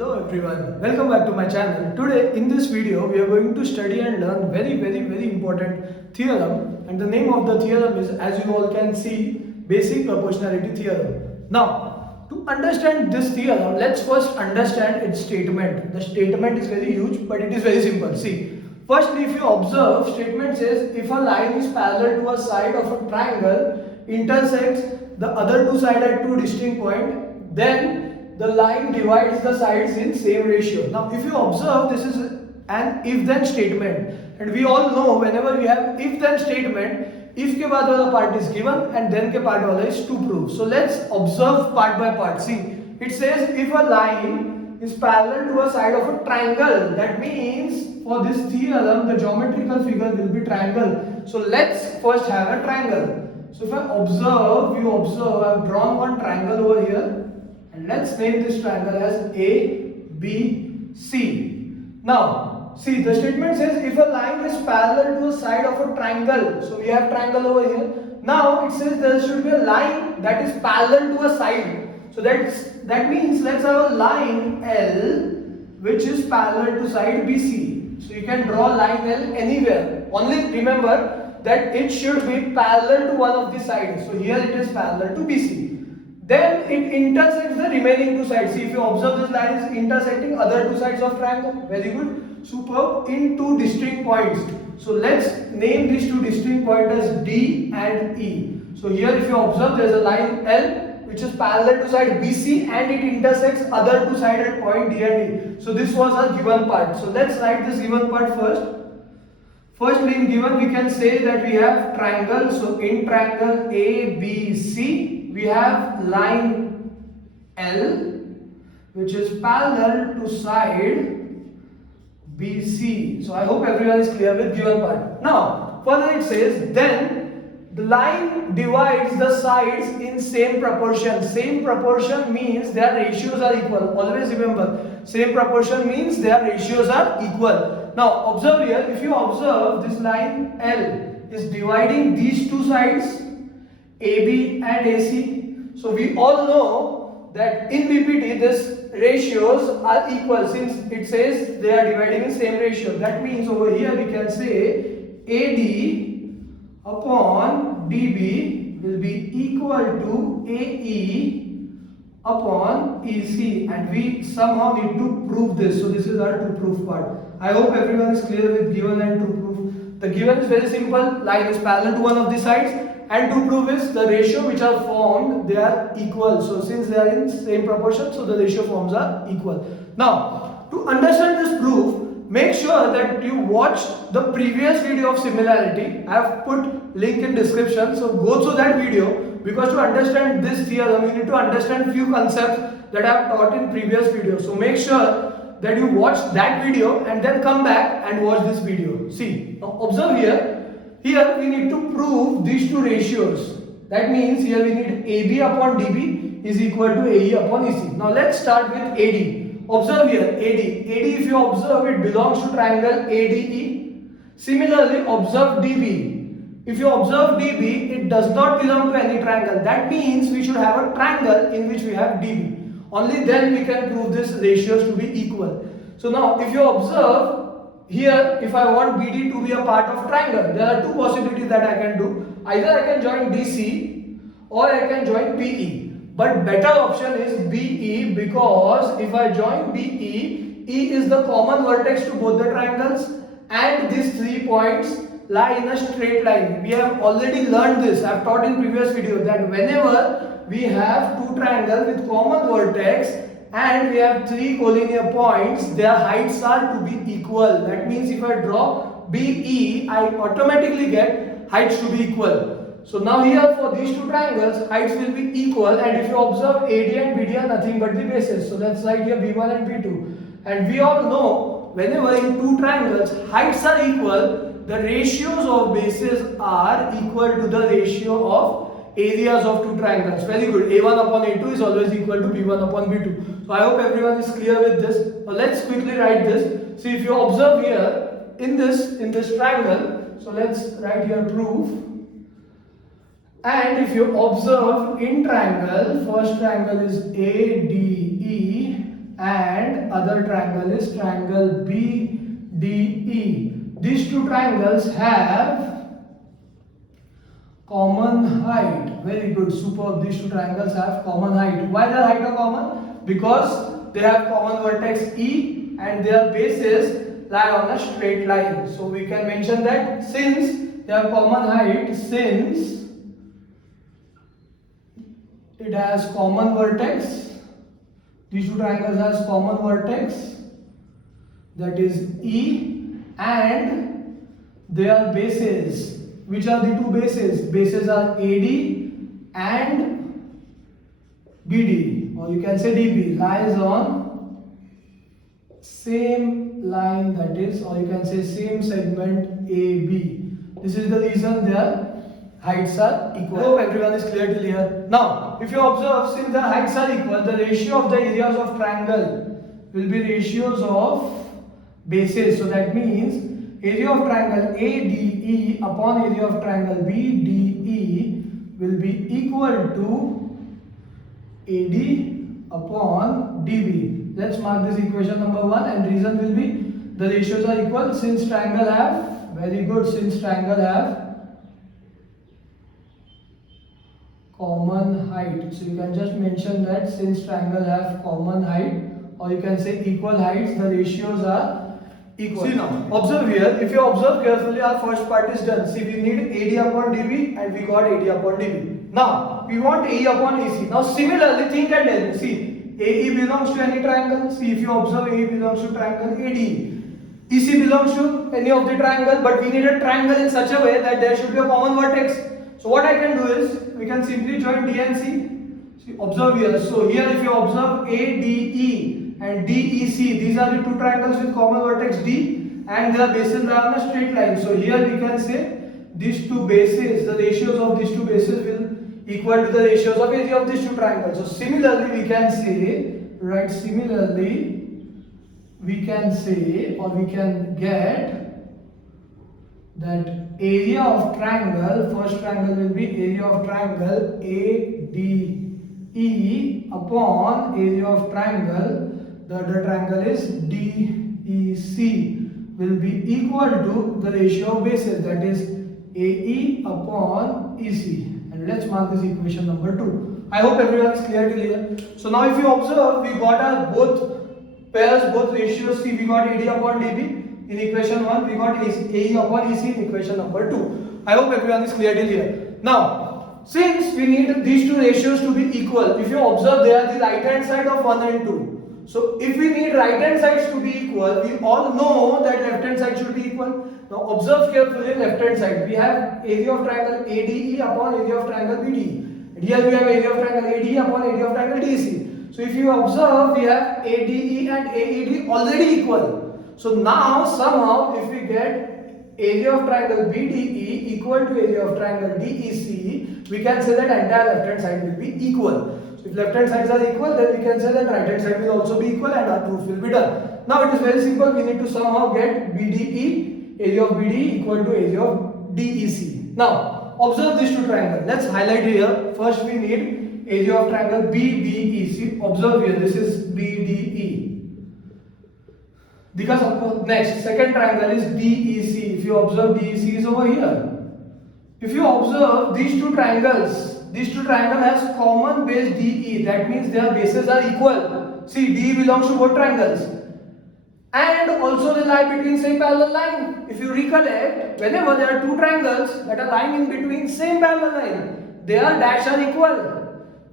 Hello everyone, welcome back to my channel. Today in this video we are going to study and learn very important theorem, and the name of the theorem is, as you all can see, Basic Proportionality Theorem. Now to understand this theorem, let's first understand its statement. The statement is very huge but it is very simple. See, firstly, if you observe, statement says if a line is parallel to a side of a triangle intersects the other two sides at two distinct points, then the line divides the sides in same ratio. Now if you observe, this is an if-then statement, and we all know whenever we have if-then statement, if के बाद वाला part is given and then के part वाला is to prove. So let's observe part by part. See, it says if a line is parallel to a side of a triangle, that means for this theorem the geometrical figure will be triangle. So let's first have a triangle. So if I observe, you observe, I have drawn one triangle over here. And let's name this triangle as A, B, C. Now, see, the statement says if a line is parallel to a side of a triangle. So we have triangle over here. Now it says there should be a line that is parallel to a side. So that means let's have a line L which is parallel to side BC. So you can draw line L anywhere. Only remember that it should be parallel to one of the sides. So here it is parallel to BC. Then it intersects the remaining two sides. See, if you observe, this line is intersecting other two sides of triangle. Very good. Superb. In two distinct points. So let's name these two distinct points as D and E. So here if you observe, there is a line L which is parallel to side BC and it intersects other two sides at point D and E. So this was a given part. So let's write this given part first. Firstly, in given we can say that we have triangle. So in triangle ABC, we have line L which is parallel to side BC. So I hope everyone is clear with given part. Now further it says then the line divides the sides in same proportion. Same proportion means their ratios are equal. Always remember, same proportion means their ratios are equal. Now observe here, if you observe, this line L is dividing these two sides AB and AC. So we all know that in BPT this ratios are equal, since it says they are dividing in same ratio. That means over here we can say AD upon DB will be equal to AE upon EC, and we somehow need to prove this. So this is our to prove part. I hope everyone is clear with given and to prove. The given is very simple, line is parallel to one of the sides, and to prove is the ratio which are formed, they are equal. So since they are in same proportion, so the ratio forms are equal. Now to understand this proof, make sure that you watch the previous video of similarity. I have put link in description, so go through that video, because to understand this theorem you need to understand few concepts that I have taught in previous video. So make sure that you watch that video and then come back and watch this video. See, now observe here. Here we need to prove these two ratios. That means here we need AB upon DB is equal to AE upon EC. Now let's start with AD. Observe here, AD. AD, if you observe, it belongs to triangle ADE. Similarly, observe DB. If you observe DB, it does not belong to any triangle. That means we should have a triangle in which we have DB. Only then we can prove this ratios to be equal. So now if you observe, here, if I want BD to be a part of triangle, there are two possibilities that I can do. Either I can join DC or I can join PE. But better option is BE, because if I join BE, E is the common vertex to both the triangles and these 3 points lie in a straight line. We have already learned this. I have taught in previous video that whenever we have two triangles with common vertex and we have 3 collinear points, their heights are to be equal. That means if I draw BE, I automatically get heights to be equal. So now here for these two triangles, heights will be equal, and if you observe, AD and BD are nothing but the bases. So let's write here B1 and B2. And we all know whenever in two triangles heights are equal, the ratios of bases are equal to the ratio of areas of two triangles. Very good. A1 upon A2 is always equal to B1 upon B2. So I hope everyone is clear with this. Now let's quickly write this. See, if you observe here in this triangle, so let's write here proof. And if you observe in triangle, first triangle is ADE and other triangle is triangle BDE. These two triangles have common height. Very good, superb. These two triangles have common height. Why their height are common? Because they have common vertex E and their bases lie on a straight line. So we can mention that since they have common height, since it has common vertex, these two triangles has common vertex, that is E, and their bases. Which are the two bases? Bases are AD and BD, or you can say DB, lies on same line, that is, or you can say same segment AB. This is the reason their heights are equal. I hope everyone is clear till here. Now, if you observe, since the heights are equal, the ratio of the areas of triangle will be ratios of bases. So that means area of triangle ADE upon area of triangle BDE will be equal to AD upon DB. Let's mark this equation number 1, and reason will be the ratios are equal since triangle have, very good, since triangle have common height. So you can just mention that since triangle have common height, or you can say equal heights, the ratios are equal. See now, observe here. If you observe carefully, our first part is done. See, we need AD upon DB and we got AD upon DB. Now, we want AE upon AC. Now, similarly, think and tell me. See, AE belongs to any triangle. See, if you observe, AE belongs to triangle AD. EC belongs to any of the triangle, but we need a triangle in such a way that there should be a common vertex. So what I can do is, we can simply join D and C. See, observe here. So here if you observe ADE and DEC, these are the two triangles with common vertex D and their bases are on a straight line. So here we can say these two bases, the ratios of these two bases will equal to the ratios of area of these two triangles. So similarly we can say, right, similarly we can say, or we can get that area of triangle, first triangle will be area of triangle ADE upon area of triangle, the other triangle is DEC, will be equal to the ratio of bases, that is AE upon EC. And let's mark this equation number 2. I hope everyone is clear till here. So now if you observe, we got our both pairs, both ratios. See, we got AD upon DB in equation 1, we got AE upon EC in equation number 2. I hope everyone is clear till here. Now, since we need these two ratios to be equal, if you observe, they are the right hand side of 1 and 2. So if we need right hand sides to be equal, we all know that left hand side should be equal. Now observe carefully left hand side. We have area of triangle ADE upon area of triangle BDE. And here we have area of triangle ADE upon area of triangle DEC. So if you observe, we have ADE and AED already equal. So now somehow if we get area of triangle BDE equal to area of triangle DEC, we can say that entire left hand side will be equal. So if left hand sides are equal, then we can say that right hand side will also be equal and our proof will be done. Now it is very simple, we need to somehow get BDE, area of BDE equal to area of DEC. Now observe these two triangles. Let's highlight here. First we need area of triangle BDE. See, observe here, this is BDE. Because of course, next, second triangle is DEC. If you observe, DEC is over here. If you observe these two triangles has common base DE. That means their bases are equal. See, DE belongs to both triangles. And also they lie between same parallel line. If you recollect, whenever there are two triangles that are lying in between same parallel line, their dash are equal.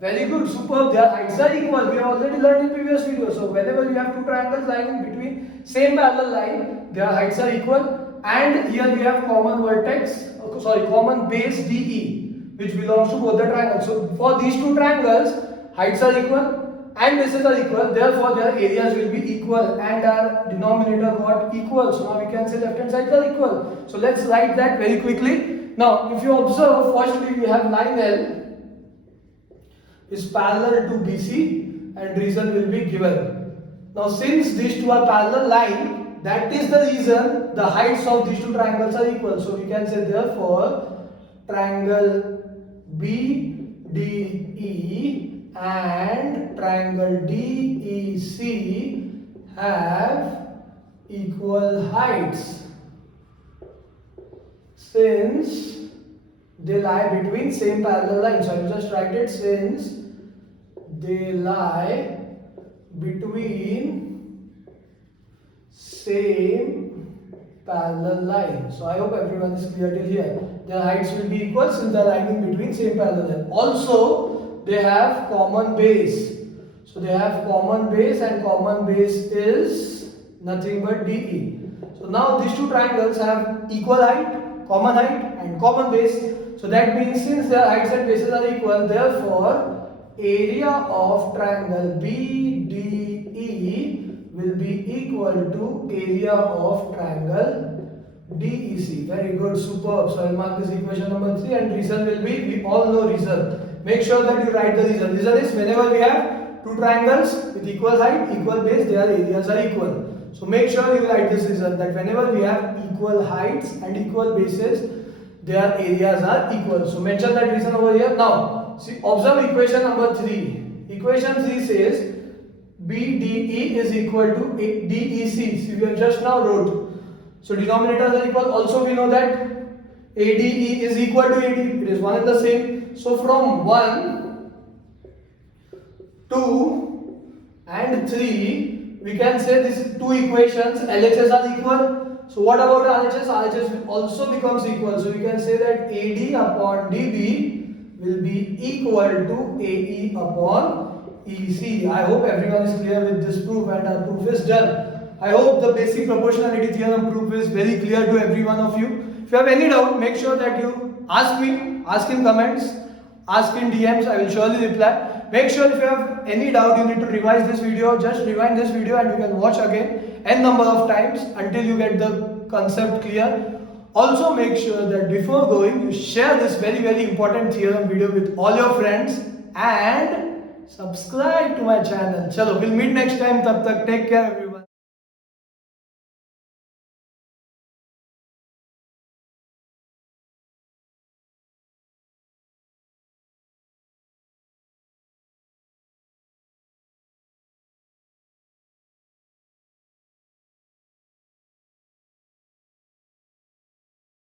Very good, superb. Their heights are equal. We have already learned in previous video. So whenever you have two triangles lying in between same parallel line, their heights are equal. And here we have common common base DE, which belongs to both the triangles. So for these two triangles, heights are equal and bases are equal. Therefore, their areas will be equal and our denominator got equal. So now we can say left hand sides are equal. So let's write that very quickly. Now, if you observe, firstly we have line L is parallel to BC and reason will be given. Now since these two are parallel line, that is the reason the heights of these two triangles are equal. So we can say therefore triangle BDE and triangle DEC have equal heights since they lie between same parallel lines. So I just write it, since they lie between same parallel line. So I hope everyone is clear till here. Their heights will be equal since they are lying in between same parallel line. Also, they have common base. So they have common base, and common base is nothing but DE. So now these two triangles have equal height, common height and common base. So that means since their heights and bases are equal, therefore area of triangle BDE will be equal to area of triangle DEC. Very good, superb. So I will mark this equation number 3, and reason will be, we all know reason. Make sure that you write the reason. Reason is whenever we have two triangles with equal height, equal base, their areas are equal. So make sure you write this reason, that whenever we have equal heights and equal bases, their areas are equal. So mention that reason over here. Now, see, observe equation number 3. Equation 3 says BDE is equal to DEC. See, we have just now wrote. So denominators are equal. Also we know that ADE is equal to AD. It is one and the same. So from 1, 2 and 3, we can say these two equations LHS are equal. So what about RHS? RHS will also becomes equal. So we can say that AD upon DB will be equal to AE upon EC. I hope everyone is clear with this proof, and our proof is done. I hope the basic proportionality theorem proof is very clear to every one of you. If you have any doubt, make sure that you ask me, ask in comments, ask in DMs, I will surely reply. Make sure if you have any doubt, you need to revise this video, just rewind this video and you can watch again n number of times until you get the concept clear. Also make sure that before going, you share this very important theorem video with all your friends and subscribe to my channel. Chalo, we'll meet next time. Tab tak, take care everyone.